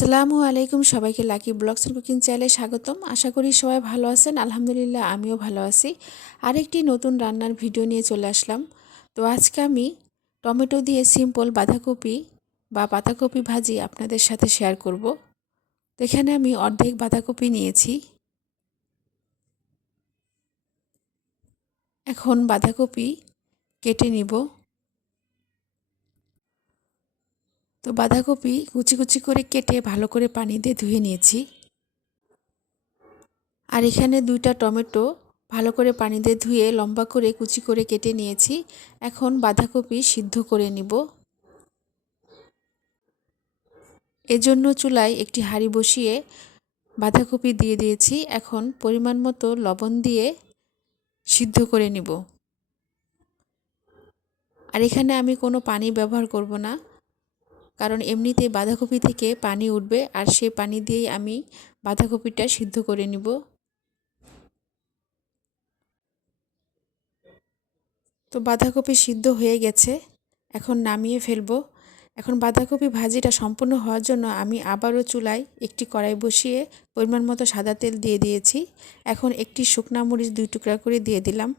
আসসালামু আলাইকুম, সবাইকে লাকি ব্লগস এন্ড কুকিং চ্যানেলে স্বাগতম। আশা করি সবাই ভালো আছেন। আলহামদুলিল্লাহ আমিও ভালো আছি। আরেকটি নতুন রান্নার ভিডিও নিয়ে চলে আসলাম। তো আজকে আমি টমেটো দিয়ে সিম্পল বাঁধাকপি বা পাতাকপি ভাজি আপনাদের সাথে শেয়ার করব। তো এখানে আমি অর্ধেক বাঁধাকপি নিয়েছি। এখন বাঁধাকপি কেটে নিব। তো বাঁধাকপি কুচি কুচি করে কেটে ভালো করে পানি দিয়ে ধুয়ে নিয়েছি। আর এখানে 2টা টমেটো ভালো করে পানি দিয়ে ধুয়ে লম্বা করে কুচি করে কেটে নিয়েছি। এখন বাঁধাকপি সিদ্ধ করে নিব। এজন্য চুলায় একটি হাঁড়ি বসিয়ে বাঁধাকপি দিয়ে দিয়েছি। এখন পরিমাণ মতো লবণ দিয়ে সিদ্ধ করে নিব। আর এখানে আমি কোনো পানি ব্যবহার করব না, কারণ এমনিতেই বাঁধাকপি থেকে পানি উঠবে, আর সেই পানি দিয়েই আমি বাঁধাকপিটা সিদ্ধ করে নিব। তো বাঁধাকপি সিদ্ধ হয়ে গেছে, এখন নামিয়ে ফেলবো। এখন বাঁধাকপি ভাজিটা সম্পূর্ণ হওয়ার জন্য আমি আবারও চুলায় একটি কড়াই বসিয়ে পরিমাণ মতো সাদা তেল দিয়ে দিয়েছি। এখন একটি শুকনা মরিচ 2 টুকরা করে দিয়ে দিলাম।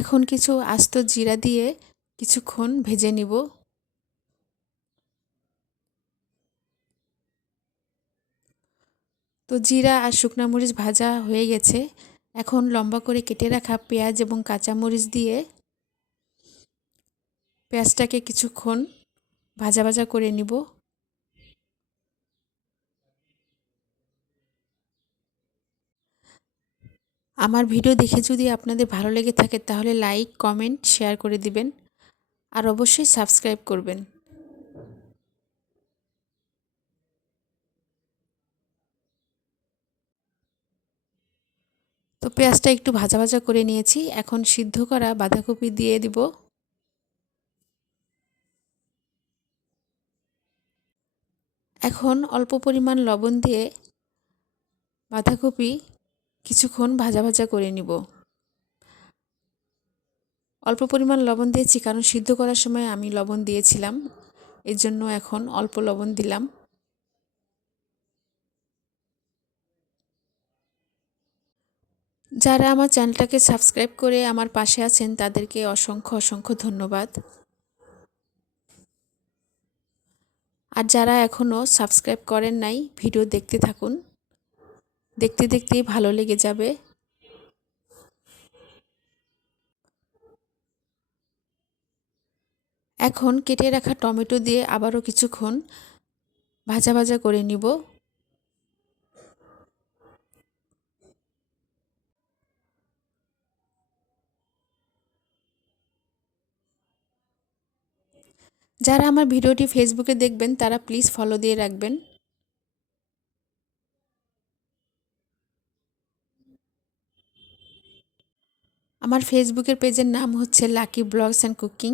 এখন কিছু আস্ত জিরা দিয়ে কিছুক্ষণ ভেজে নিব। তো জিরা আর শুকনা মরিচ ভাজা হয়ে গেছে। এখন লম্বা করে কেটে রাখা পেঁয়াজ এবং কাঁচামরিচ দিয়ে পেঁয়াজটাকে কিছুক্ষণ ভাজা ভাজা করে নিব। আমার ভিডিও দেখে যদি আপনাদের ভালো লেগে থাকে তাহলে লাইক, কমেন্ট, শেয়ার করে দিবেন, আর অবশ্যই সাবস্ক্রাইব করবেন। তো পেঁয়াজটা একটু ভাজা ভাজা করে নিয়েছি। এখন সিদ্ধ করা বাঁধাকপি দিয়ে দিব। এখন অল্প পরিমাণ লবণ দিয়ে বাঁধাকপি কিছুক্ষণ ভাজা ভাজা করে নিব। অল্প পরিমাণ লবণ দিয়েছি কারণ সিদ্ধ করার সময় আমি লবণ দিয়েছিলাম, এর জন্য এখন অল্প লবণ দিলাম। যারা আমার চ্যানেলটাকে সাবস্ক্রাইব করে আমার পাশে আছেন তাদেরকে অসংখ্য অসংখ্য ধন্যবাদ। আর যারা এখনও সাবস্ক্রাইব করেন নাই, ভিডিও দেখতে থাকুন, দেখতে দেখতেই ভালো লেগে যাবে। এখন কেটে রাখা টমেটো দিয়ে আবারও কিছুক্ষণ ভাজা ভাজা করে নিব। যারা আমার ভিডিওটি ফেসবুকে দেখবেন তারা প্লিজ ফলো দিয়ে রাখবেন। আমার ফেসবুকের পেজের নাম হচ্ছে লাকি ব্লগস অ্যান্ড কুকিং।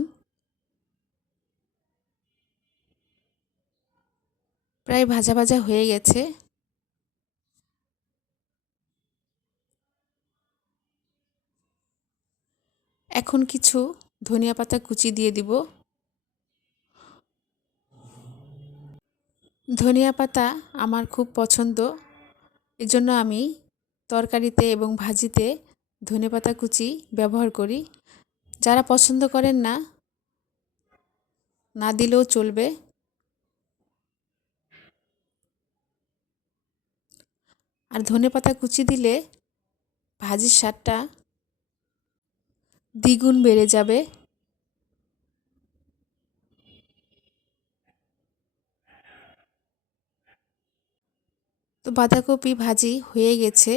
প্রায় ভাজা ভাজা হয়ে গেছে। এখন কিছু ধনিয়া পাতা কুচি দিয়ে দিব। ধনিয়া পাতা আমার খুব পছন্দ, এজন্য আমি তরকারিতে এবং ভাজিতে ধনেপাতা কুচি ব্যবহার করি। যারা পছন্দ করেন না, না দিলেও চলবে। আর ধনেপাতা কুচি দিলে ভাজির স্বাদটা দ্বিগুণ বেড়ে যাবে। তো বাঁধাকপি ভাজি হয়ে গেছে।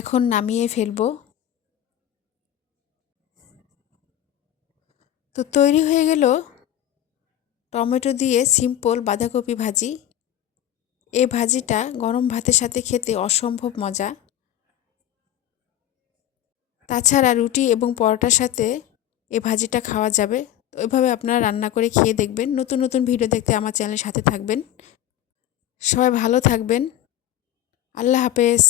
এখন নামিয়ে ফেলবো। তো তৈরি হয়ে গেল টমেটো দিয়ে সিম্পল বাঁধাকপি ভাজি। এই ভাজিটা গরম ভাতের সাথে খেতে অসম্ভব মজা। তাছাড়া রুটি এবং পরোটার সাথে এই ভাজিটা খাওয়া যাবে। তো এভাবে আপনারা রান্না করে খেয়ে দেখবেন। নতুন নতুন ভিডিও দেখতে আমার চ্যানেলের সাথে থাকবেন। সবাই ভালো থাকবেন। আল্লাহ হাফেজ।